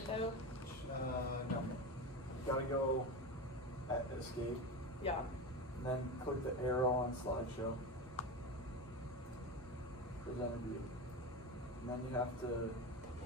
it though? No. Gotta go at escape. Yeah. And then click the arrow on slideshow. Presenter view. And then you have to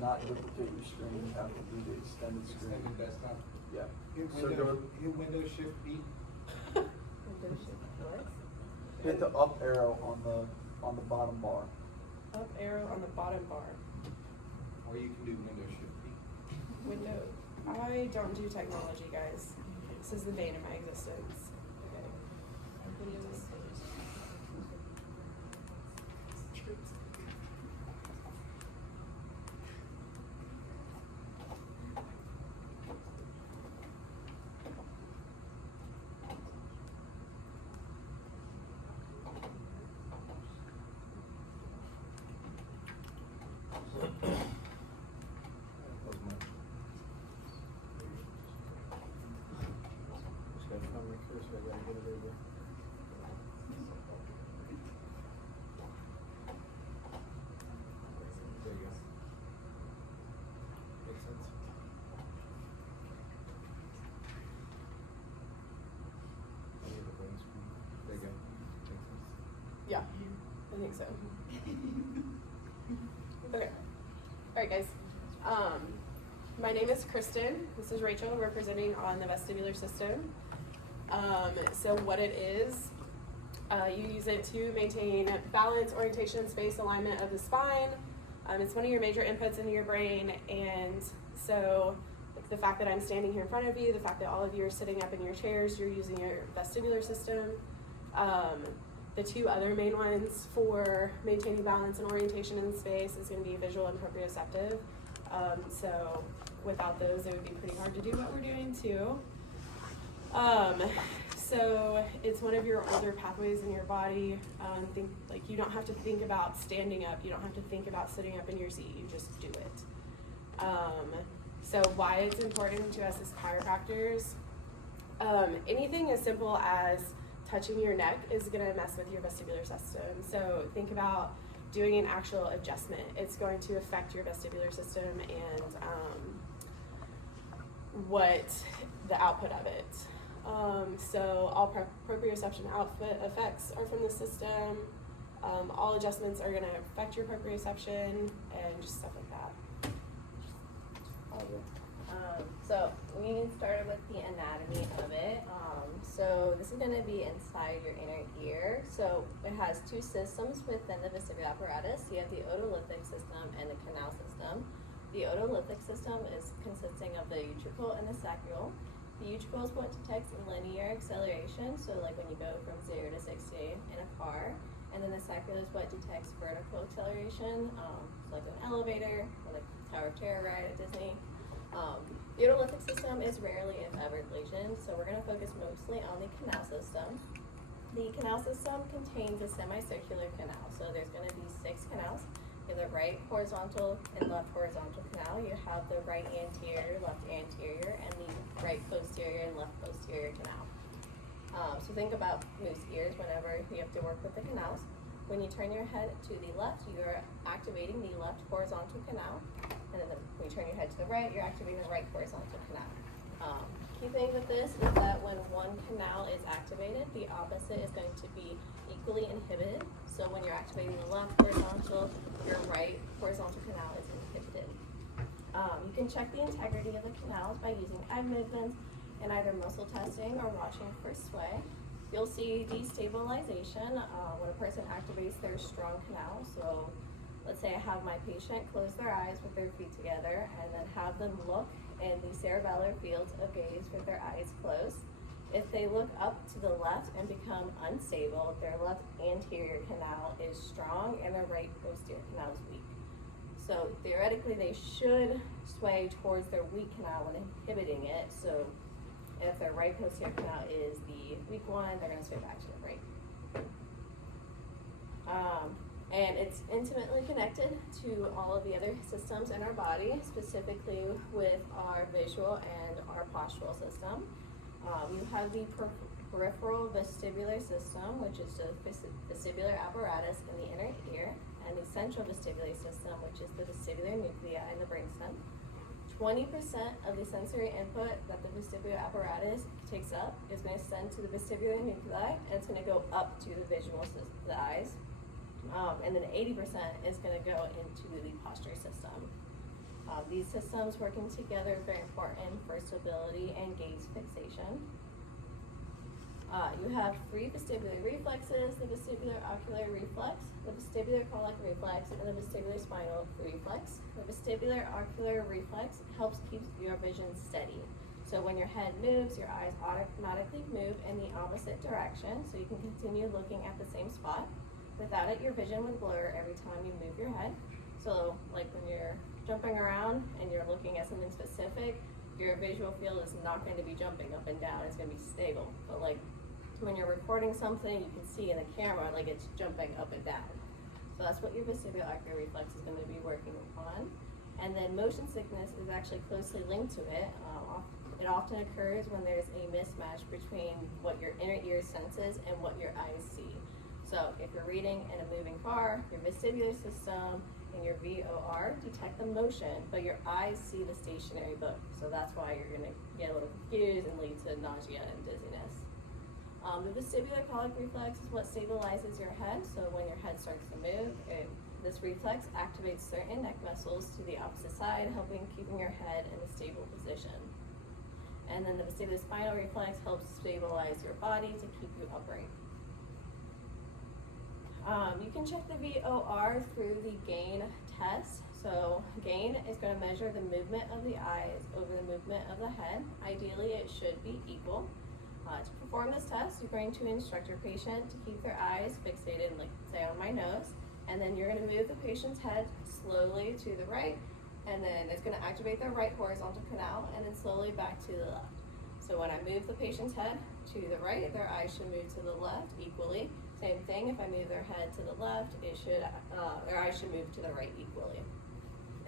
not duplicate your screen, you have to do the extended screen. Extended desktop. Yeah. Hit So Windows Shift B. Windows shift what? hit the up arrow on the bottom bar. Up arrow on the bottom bar. Or you can do Windows Shift B. Window. I don't do technology, guys. This is the bane of my existence. Okay. There you go. Makes sense. I need the green screen. There you go. Makes sense. Yeah, I think so. Okay. All right, guys. My name is Kristen. This is Rachel, representing on the Vestibular System. So what it is, you use it to maintain balance, orientation, space, alignment of the spine. It's one of your major inputs into your brain, and so the fact that I'm standing here in front of you, the fact that all of you are sitting up in your chairs, you're using your vestibular system. The two other main ones for maintaining balance and orientation in space is going to be visual and proprioceptive. So without those, it would be pretty hard to do what we're doing too. So it's one of your older pathways in your body. You don't have to think about standing up. You don't have to think about sitting up in your seat. You just do it. So why it's important to us as chiropractors, anything as simple as touching your neck is gonna mess with your vestibular system. So think about doing an actual adjustment. It's going to affect your vestibular system and what the output of it. So all proprioception output effects are from the system. All adjustments are gonna affect your proprioception and just stuff like that. So we started with the anatomy of it. So this is going to be inside your inner ear. So it has two systems within the vestibular apparatus. You have the otolithic system and the canal system. The otolithic system is consisting of the utricle and the sacral. The utricle is what detects linear acceleration, so like when you go from 0 to 60 in a car. And then the sacral is what detects vertical acceleration, so like an elevator or like Tower of Terror ride at Disney. The otolithic system is rarely, if ever, lesioned, so we're going to focus mostly on the canal system. The canal system contains a semicircular canal, so there's going to be 6 canals. You have the right horizontal and left horizontal canal. You have the right anterior, left anterior, and the right posterior and left posterior canal. So think about moose ears whenever you have to work with the canals. When you turn your head to the left, you're activating the left horizontal canal. And then when you turn your head to the right, you're activating the right horizontal canal. Key thing with this is that when one canal is activated, the opposite is going to be equally inhibited. So when you're activating the left horizontal, your right horizontal canal is inhibited. You can check the integrity of the canals by using eye movements and either muscle testing or watching for sway. You'll see destabilization when a person activates their strong canal. So let's say I have my patient close their eyes with their feet together and then have them look in the cerebellar fields of gaze with their eyes closed. If they look up to the left and become unstable, their left anterior canal is strong and their right posterior canal is weak. So theoretically, they should sway towards their weak canal when inhibiting it. So if their right posterior canal is the weak one, they're going to sway back to the right. And it's intimately connected to all of the other systems in our body, specifically with our visual and our postural system. You have the peripheral vestibular system, which is the vestibular apparatus in the inner ear, and the central vestibular system, which is the vestibular nuclei in the brainstem. 20% of the sensory input that the vestibular apparatus takes up is going to send to the vestibular nuclei, and it's going to go up to the visual system, the eyes. And then 80% is going to go into the posture system. These systems working together are very important for stability and gaze fixation. You have three vestibular reflexes: the vestibular ocular reflex, the vestibular colic reflex, and the vestibular spinal reflex. The vestibular ocular reflex helps keep your vision steady. So when your head moves, your eyes automatically move in the opposite direction, so you can continue looking at the same spot. Without it, your vision would blur every time you move your head. So like when you're jumping around and you're looking at something specific, your visual field is not going to be jumping up and down, it's going to be stable. But like when you're recording something, you can see in the camera like it's jumping up and down. So that's what your vestibular ocular reflex is going to be working on. And then motion sickness is actually closely linked to it. It often occurs when there's a mismatch between what your inner ear senses and what your eyes see. So if you're reading in a moving car, your vestibular system and your VOR detect the motion, but your eyes see the stationary book. So that's why you're going to get a little confused and lead to nausea and dizziness. The vestibular colic reflex is what stabilizes your head. So when your head starts to move, this reflex activates certain neck muscles to the opposite side, helping keeping your head in a stable position. And then the vestibular spinal reflex helps stabilize your body to keep you upright. You can check the VOR through the gain test. So gain is going to measure the movement of the eyes over the movement of the head. Ideally, it should be equal. To perform this test, you're going to instruct your patient to keep their eyes fixated, like say on my nose, and then you're going to move the patient's head slowly to the right, and then it's going to activate their right horizontal canal, and then slowly back to the left. So when I move the patient's head to the right, their eyes should move to the left equally. Same thing, if I move their head to the left, their eyes should move to the right equally.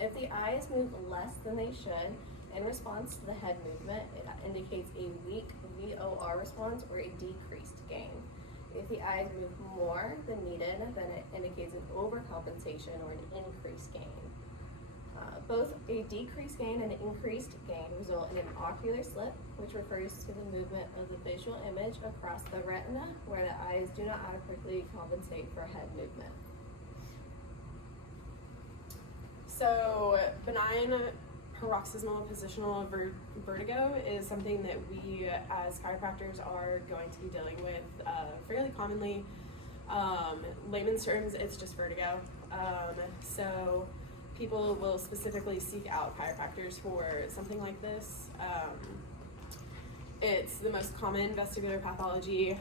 If the eyes move less than they should, in response to the head movement, it indicates a weak VOR response or a decreased gain. If the eyes move more than needed, then it indicates an overcompensation or an increased gain. Both a decreased gain and an increased gain result in an ocular slip, which refers to the movement of the visual image across the retina, where the eyes do not adequately compensate for head movement. So benign paroxysmal positional vertigo is something that we as chiropractors are going to be dealing with fairly commonly. Layman's terms, it's just vertigo. So people will specifically seek out chiropractors for something like this. It's the most common vestibular pathology.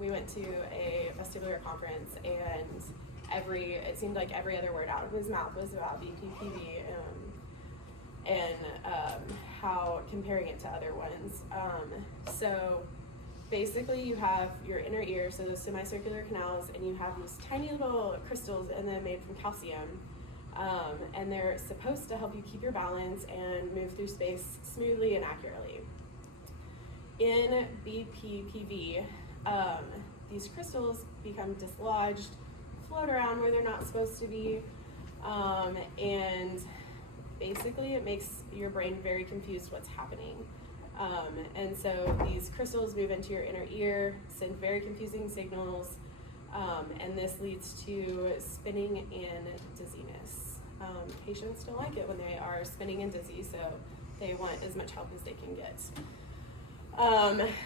We went to a vestibular conference, and it seemed like every other word out of his mouth was about BPPV and how comparing it to other ones. So basically you have your inner ear, so those semicircular canals, and you have these tiny little crystals and they're made from calcium. And they're supposed to help you keep your balance and move through space smoothly and accurately. In BPPV, these crystals become dislodged, float around where they're not supposed to be, and basically it makes your brain very confused what's happening. And so these crystals move into your inner ear, send very confusing signals, and this leads to spinning and dizziness. Patients don't like it when they are spinning and dizzy, so they want as much help as they can get.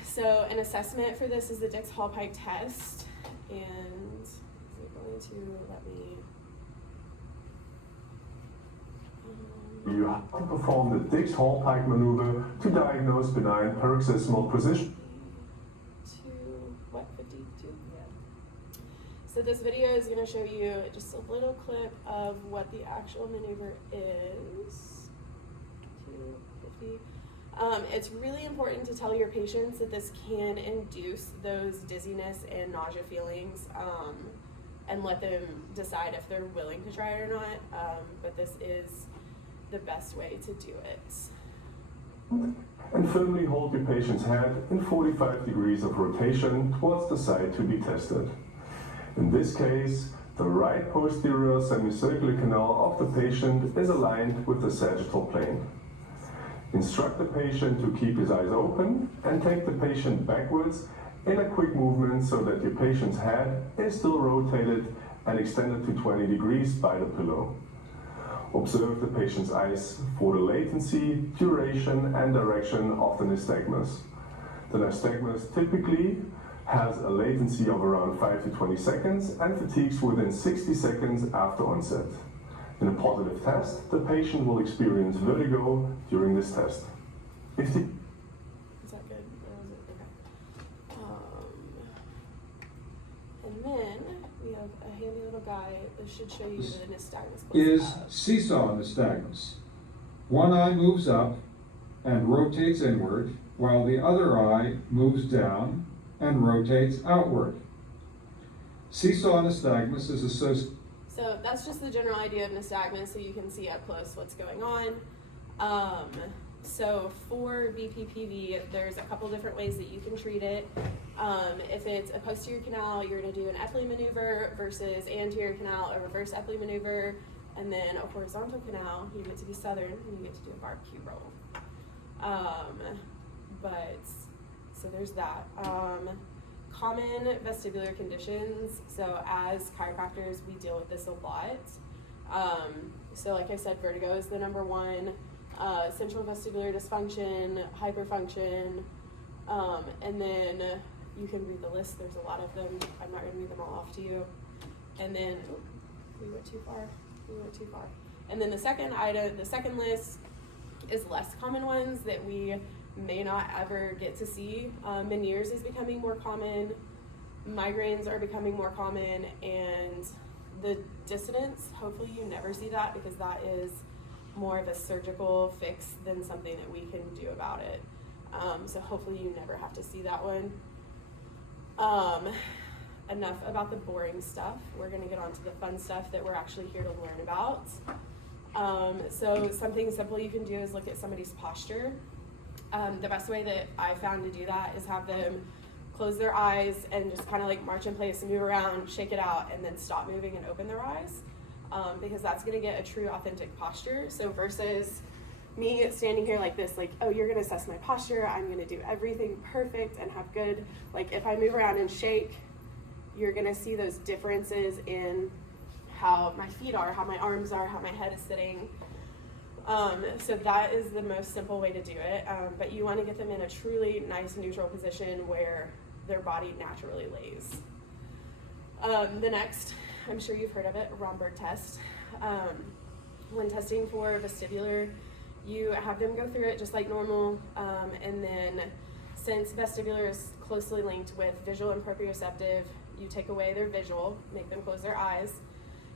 So an assessment for this is the Dix-Hallpike test, and is it going to let me? You have to perform the Dix-Hallpike maneuver to diagnose benign paroxysmal position. 52? Yeah. So this video is going to show you just a little clip of what the actual maneuver is. 250. It's really important to tell your patients that this can induce those dizziness and nausea feelings, and let them decide if they're willing to try it or not, but this is the best way to do it. And firmly hold your patient's head in 45 degrees of rotation towards the side to be tested. In this case, the right posterior semicircular canal of the patient is aligned with the sagittal plane. Instruct the patient to keep his eyes open and take the patient backwards in a quick movement so that your patient's head is still rotated and extended to 20 degrees by the pillow. Observe the patient's eyes for the latency, duration, and direction of the nystagmus. The nystagmus typically has a latency of around 5 to 20 seconds and fatigues within 60 seconds after onset. In a positive test, the patient will experience vertigo during this test. If the Is that good? Or was it? Okay. And then we have a handy little guy that should show you the nystagmus. Is seesaw nystagmus. One eye moves up and rotates inward, while the other eye moves down and rotates outward. Seesaw nystagmus is associated. So that's just the general idea of nystagmus, so you can see up close what's going on. So for BPPV, there's a couple different ways that you can treat it. If it's a posterior canal, you're going to do an Epley maneuver versus anterior canal, a reverse Epley maneuver, and then a horizontal canal, you get to be southern and you get to do a barbecue roll. So there's that. Common vestibular conditions. So as chiropractors, we deal with this a lot. So like I said, vertigo is the number one. Central vestibular dysfunction, hyperfunction, and then you can read the list. There's a lot of them. I'm not going to read them all off to you. And then we went too far. And then the second item, the second list is less common ones that we may not ever get to see. Meniere's is becoming more common. Migraines are becoming more common, and the dissonance, hopefully you never see that because that is more of a surgical fix than something that we can do about it. So hopefully you never have to see that one. Enough about the boring stuff. We're gonna get on to the fun stuff that we're actually here to learn about. So something simple you can do is look at somebody's posture. The best way that I found to do that is have them close their eyes and just kind of like march in place and move around, shake it out, and then stop moving and open their eyes. Because that's gonna get a true authentic posture. So versus me standing here like this, like, oh, you're gonna assess my posture, I'm gonna do everything perfect and have good, like if I move around and shake, you're gonna see those differences in how my feet are, how my arms are, how my head is sitting. So that is the most simple way to do it. But you wanna get them in a truly nice neutral position where their body naturally lays. The next, I'm sure you've heard of it, Romberg test. When testing for vestibular, you have them go through it just like normal, and then since vestibular is closely linked with visual and proprioceptive, you take away their visual, make them close their eyes,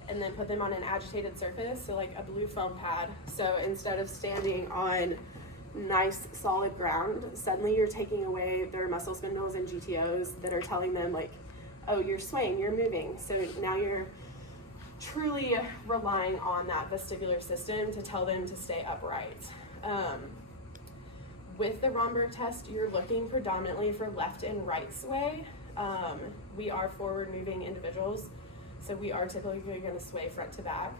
and then put them on an agitated surface, so like a blue foam pad. So instead of standing on nice solid ground, suddenly you're taking away their muscle spindles and GTOs that are telling them like, oh, you're swaying, you're moving. So now you're truly relying on that vestibular system to tell them to stay upright. With the Romberg test, you're looking predominantly for left and right sway. We are forward moving individuals, so we are typically going to sway front to back.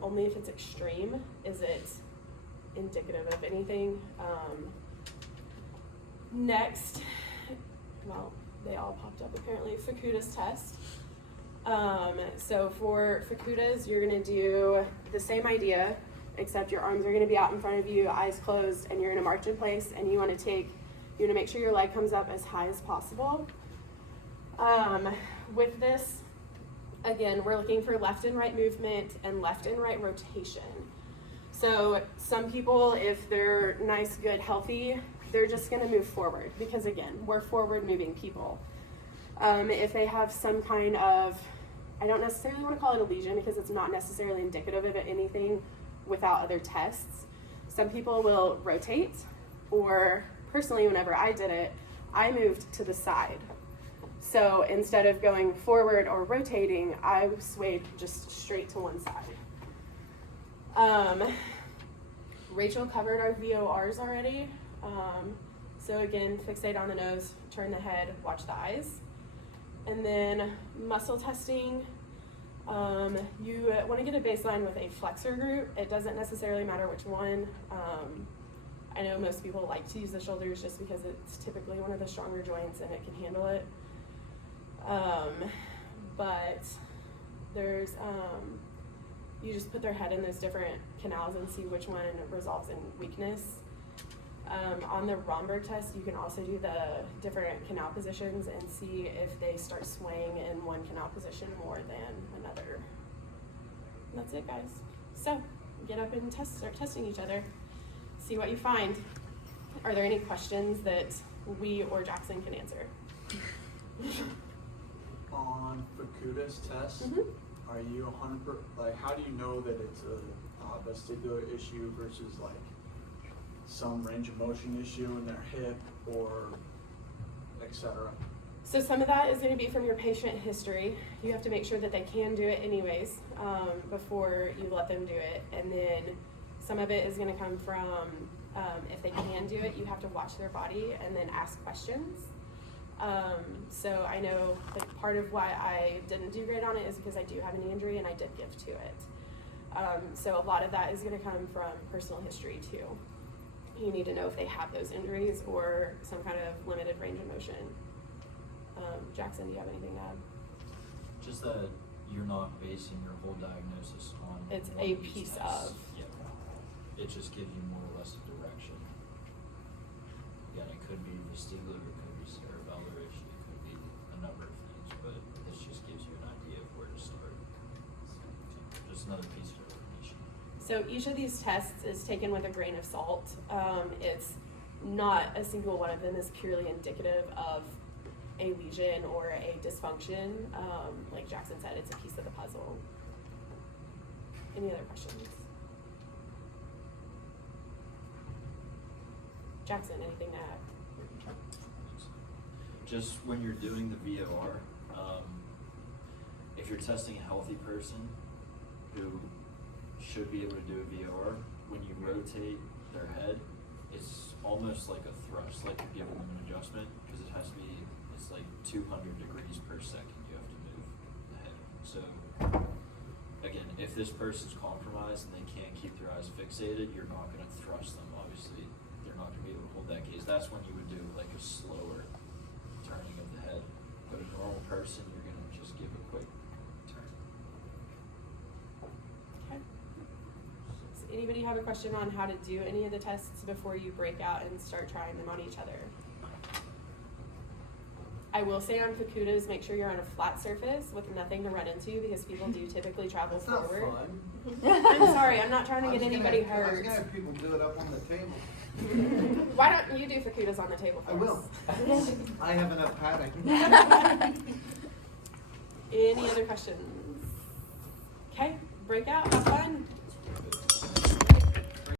Only if it's extreme is it indicative of anything. Next, well, they all popped up apparently, Fukuda's test. So for Fukuda's, you're gonna do the same idea, except your arms are gonna be out in front of you, eyes closed, and you're gonna march in place, and you wanna make sure your leg comes up as high as possible. With this, again, we're looking for left and right movement and left and right rotation. So some people, if they're nice, good, healthy, they're just gonna move forward because again, we're forward moving people. If they have some kind of, I don't necessarily want to call it a lesion because it's not necessarily indicative of anything without other tests. Some people will rotate, or personally, whenever I did it, I moved to the side. So instead of going forward or rotating, I swayed just straight to one side. Rachel covered our VORs already. So again, fixate on the nose, turn the head, watch the eyes. And then muscle testing, you want to get a baseline with a flexor group. It doesn't necessarily matter which one. I I know most people like to use the shoulders just because it's typically one of the stronger joints and it can handle it. But there's, you just put their head in those different canals and see which one resolves in weakness. On the Romberg test, you can also do the different canal positions and see if they start swaying in one canal position more than another. And that's it, guys. So get up and start testing each other. See what you find. Are there any questions that we or Jackson can answer? On Fukuda's test, are you 100%, like, how do you know that it's a vestibular issue versus like some range of motion issue in their hip or etc.? So some of that is going to be from your patient history. You have to make sure that they can do it anyways before you let them do it. And then some of it is going to come from if they can do it, you have to watch their body and then ask questions. So I know that part of why I didn't do great on it is because I do have a knee injury and I did give to it. So a lot of that is going to come from personal history too. You need to know if they have those injuries or some kind of limited range of motion. Jackson, do you have anything to add? Just that you're not basing your whole diagnosis on It's one a of these piece tests. of. Yeah. It just gives you more or less a direction. Again, it could be vestibular, it could be cerebellar issue, it could be a number of things, but this just gives you an idea of where to start. Just another piece of information. So each of these tests is taken with a grain of salt. It's not a single one of them is purely indicative of a lesion or a dysfunction. Like Jackson said, it's a piece of the puzzle. Any other questions? Jackson, anything to add? Just when you're doing the VOR, if you're testing a healthy person who should be able to do a VOR, when you rotate their head, it's almost like a thrust, like you're giving them an adjustment, because it has to be, it's like 200 degrees per second you have to move the head. So, again, if this person's compromised and they can't keep their eyes fixated, you're not going to thrust them, obviously. They're not going to be able to hold that gaze. That's when you would do like a slower turning of the head. But a normal person, you're going to just give a quick turn. Okay. Does anybody have a question on how to do any of the tests before you break out and start trying them on each other? I will say on Fukuda's, make sure you're on a flat surface with nothing to run into because people do typically travel That's not forward. fun. I'm sorry, I'm not trying to get anybody I was hurt. gonna have people do it up on the table. Why don't you do Fukuda's on the table for I will. us? I have enough padding. Any other questions? Okay, break out, have fun.